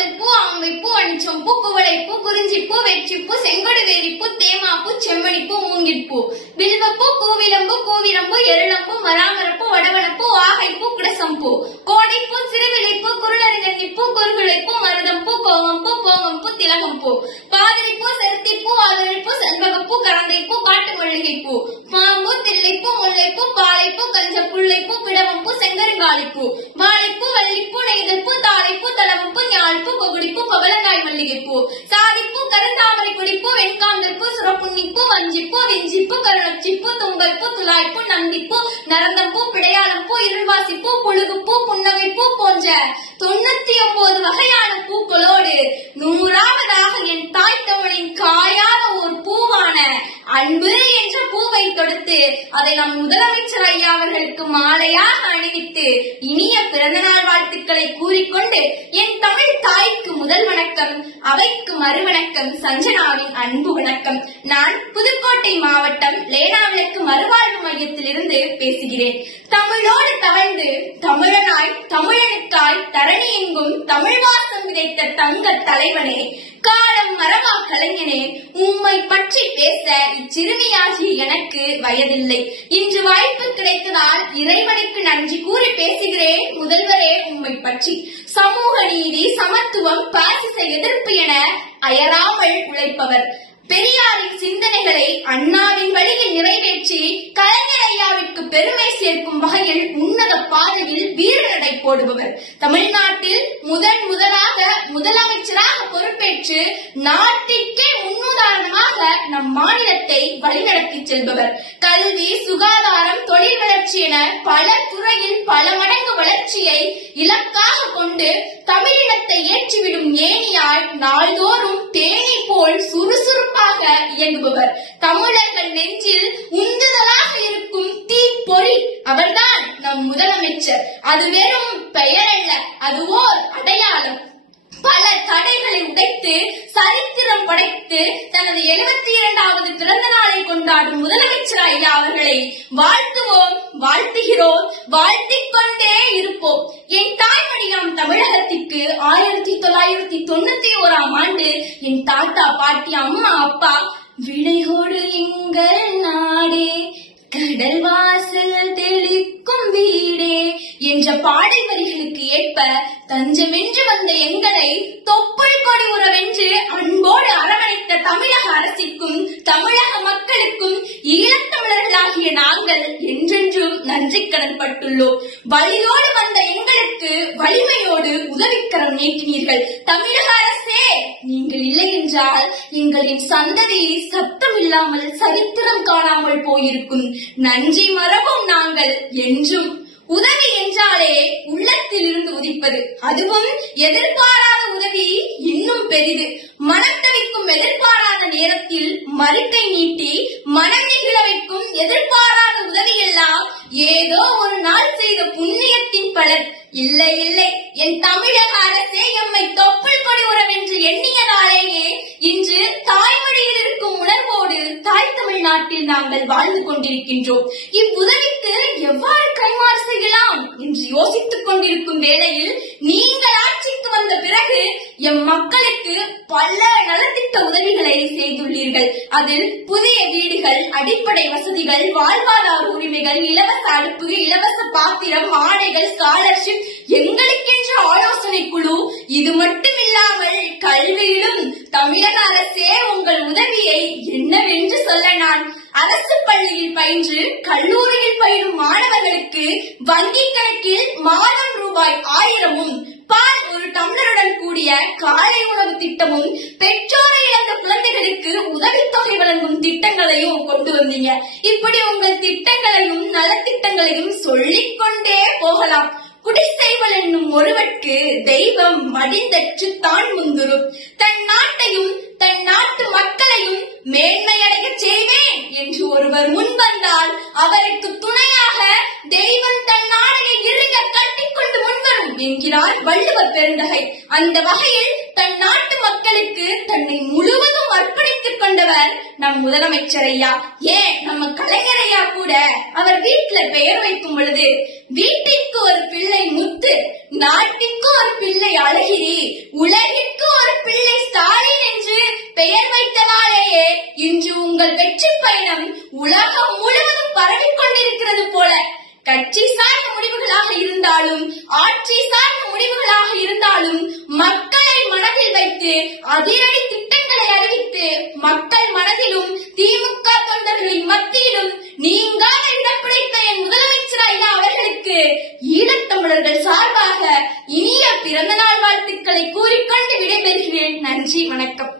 ஆந்தல் பூ ஆம்பை பூ அனிச்சம் பூ குவளை பூ குறிஞ்சி பூ வெற்றி பூ செங்கொடு வேரி பூ தேமா பூ செம்மணி பூ மூங்கிற்பூ வில்வப்பூ கூவிலம்பு கூவிரம்பு எருளம்பூ மராமரப்பூ வடவனப்பூ ஆகைப்பூ குடசம்பூ. கோடைப்பூ சிறுவிளைப்பூ குருளரங்கன்னிப்பூ குறுகுளைப்பூ மருதம்பூ கோவம்பூ போங்கம்பூ திலகம்பூ. பாதிரிப்பூ செருத்திப்பூ ஆதரிப்பூ செண்பகப்பூ கரந்தைப்பூ பாட்டு மல்லிகைப்பூ பாம்பு தில்லைப்பூ முல்லைப்பூ பாலைப்பூ கஞ்ச புள்ளைப்பூ பிடவம்பூ செங்கருங்காலிப்பூ வாழைப்பூ வள்ளிப்பூ நெய்தல்பூ தாழைப்பூ தளவம்பூ ஞாழ்ப்பூ கொகுடிப்பூ பவளங்காய் மல்லிகைப்பூ. சாதிப்பூ கருந்தாமரை குடிப்பூ வெண்காந்தல்பூ சுரப்புண்ணிப்பூ வஞ்சிப்பூ விஞ்சிப்பூ கருணச்சிப்பூ தும்பைப்பூ துலாய்ப்பூ நந்திப்பூ நரந்தம்பூ பிடையாளம்பூ இருள்வாசிப்பூ புழுகுப்பூ புன்னகைப்பூ போன்ற தொண்ணூத்தி ஒன்பது வகையான பூக்களோடு நூறாவதாக என் தாய் தமிழின் காயாத ஒரு பூவான அன்பு என்ற பூவை தொடுத்து அதை நம் முதலமைச்சர் ஐயா அவர்களுக்கு மாலையாக அணிவித்து இனிய பிறந்தநாள் வாழ்த்துக்களை கூறிக்கொண்டு என் தமிழ் தாய்க்கு முதல் வணக்கம் அவைக்கு மறுவணக்கம் சஞ்சனாவின் அன்பு வணக்கம். நான் புதுக்கோட்டை மாவட்டம் லேனாவிளக்கு மறுவாழ்வு மையத்திலிருந்து பேசுகிறேன். தமிழோடு தவழ்ந்து தமிழனாய் தமிழன் எங்கும் தமிழ் வாசம் விதைத்த தங்க தலைவனே காலம் மரமா கலைஞனே உம்மை பற்றி பேச இச்சிறுமியாகிய எனக்கு வயதில்லை. இன்று வாய்ப்பு கிடைத்ததால் இறைவனுக்கு நன்றி கூறி பேசுகிறேன். முதல்வரே உம்மை பற்றி சமூக நீதி சமத்துவம் பாசிச எதிர்ப்பு என அயராமல் உழைப்பவர். பெரியாரின் சிந்தனைகளை அண்ணாவின் வழியில் நிறைவேற்றி கலைஞர் ஐயாவிற்கு பெருமை சேர்க்கும் வகையில் உன்னத பாதையில் வீரநடை போடுபவர். தமிழ்நாட்டில் முதன் முதலாக முதலமைச்சராக பொறுப்பேற்று நாட்டிற்கே காரணமாக நம் மாநிலத்தை வழிநடத்தி செல்பவர். கல்வி சுகாதாரம் தொழில் வளர்ச்சி என பல துறையில் பல மடங்கு வளர்ச்சியை இலக்காக கொண்டு தமிழினத்தை ஏற்றிவிடும் ஏனியால் நாள்தோறும் தேனி போல் சுறுசுறுப்பாக இயங்குபவர். தமிழர்கள் நெஞ்சில் உந்துதலாக இருக்கும் தீ பொறி அவர்தான் நம் முதலமைச்சர். அது வெறும் பெயர் அல்ல அது ஓர் அடையாளம். தடைகளை உடைத்து சரித்திரம் படைத்து தனது எழுபத்தி இரண்டாவது பிறந்த நாளை கொண்டாடும் முதலமைச்சர் ஐயா அவர்களை வாழ்த்துவோம் வாழ்த்துகிறோம் வாழ்த்திக் கொண்டே இருப்போம். என் தாய்மொழியாம் தமிழகத்திற்கு ஆயிரத்தி தொள்ளாயிரத்தி தொண்ணூத்தி ஓராம் ஆண்டு என் தாத்தா பாட்டி அம்மா அப்பா விடைகோடு எங்கள் நாடே கடல் வாசல் தெளிக்கும் வீடே என்ற பாடல் வரிகளுக்கு ஏற்ப தஞ்சமென்று வந்த எங்களை தோ கொடி உறவென்று அன்போடு அரவணைத்த தமிழக அரசிற்கும் தமிழக மக்களுக்கும் ஈழத்தமிழர்களாகிய நாங்கள் என்றென்றும் நன்றி கடன் பட்டுள்ளோம் வழியோடு வந்த எங்களுக்கு வலிமையோடு உதவிக்கரம் நீட்டினீர்கள். தமிழக அரசே நீங்கள் இல்லை என்றால் எங்களின் சந்ததி சத்தம் இல்லாமல் சரித்திரம் காணாமல் போயிருக்கும். நன்றி மரபும் நாங்கள் என்றும். உதவி என்றாலே உள்ளத்தில் இருந்து உதிப்பது. அதுவும் எதிர்பாராத உதவி இன்னும் பெரிது. மனத்தை மறுக்கை நீட்டி மனம் வைக்கும் எதிர்பாராத உதவி எல்லாம் ஏதோ ஒரு நாள் செய்த புண்ணியத்தின் பலன். இல்லை இல்லை. என் தமிழக அரசே எம்மை தொப்புள் கொடி உறவென்று எண்ணியதாலேயே இன்று தாய்மொழியில் இருக்கும் உணர்வோடு தாய் தமிழ்நாட்டில் நாங்கள் வாழ்ந்து கொண்டிருக்கின்றோம். இவ்வுதவிக்கு எவ்வாறு கைமாறு செய்யலாம் என்று யோசித்துக் கொண்டிருக்கும் வேளையில் நீங்கள் ஆட்சிக்கு வந்த பிறகு எம் மக்களுக்கு பல நலத்திட்ட உதவிகளை செய்து அதில் புதிய வீடுகள் அடிப்படை வசதிகள் வாழ்வாதார உரிமைகள் இலவச அடுப்பு இலவச பாத்திரம் ஆடைகள் ஸ்காலர்ஷிப் எங்களுக்கென்ற ஆலோசனை குழு இது மட்டும் இல்லாமல் கல்வியிலும் தமிழக அரசே உங்கள் உதவியை என்னவென்று சொல்ல நான் அரசு பள்ளியில் பயின்று கல்லூரியில் பயிலும் மாணவர்களுக்கு வங்கி கணக்கில் மாதம் ரூபாய் ஆயிரமும் கூடிய காலை உணவு திட்டமும் பெற்றோரை இழந்த குழந்தைகளுக்கு உதவித்தொகை வழங்கும் திட்டங்களையும் கொண்டு வந்தீங்க. இப்படி உங்கள் திட்டங்களையும் நலத்திட்டங்களையும் சொல்லிக் கொண்டே போகலாம். குடிசைவள் என்னும் ஒருவற்கு தெய்வம் மடிந்தற்று தான் முந்துரும் தன் நாட்டையும் தன் நாட்டு மக்களையும் மேன்மையடைய செய்வேன் என்று ஒருவர் முன்வந்தால் அவருக்கு துணையாக தெய்வம் தன் நாடகை என்கிறார் வள்ளுவ பெருந்தகை. அந்த வகையில் தன் நாட்டு மக்களுக்கு தன்னை முழுவதும் அர்ப்பணித்துக் கொண்டவர் நம் முதலமைச்சர் ஐயா. ஏன்? நம்ம கலைஞர் ஐயா கூட அவர் வீட்டுல பெயர் வைக்கும் பொழுது வீட்டிற்கு ஒரு பிள்ளை முத்து நாட்டிற்கு ஒரு பிள்ளை அழகிரி உலகிற்கு ஒரு பிள்ளை ஸ்டாலின் என்று பெயர் வைத்தனாலேயே இன்று உங்கள் வெற்றி பயணம் உலகம் முழுவதும் பரவிக் கொண்டிருக்கிறது போல. கட்சி சார்ந்த முடிவுகளாக இருந்தாலும் ஆட்சி சார்ந்த முடிவுகளாக இருந்தாலும் மக்களை மனதில் வைத்து அதிரடி திட்டங்களை அறிவித்து மக்கள் மனதிலும் திமுக தொண்டர்களின் மத்தியிலும் நீங்காத இடம் பிடித்த என் முதலமைச்சர் ஐயா அவர்களுக்கு ஈழத்தமிழர்கள் சார்பாக இனிய பிறந்தநாள் வாழ்த்துக்களை கூறிக்கொண்டு விடைபெறுகிறேன். நன்றி வணக்கம்.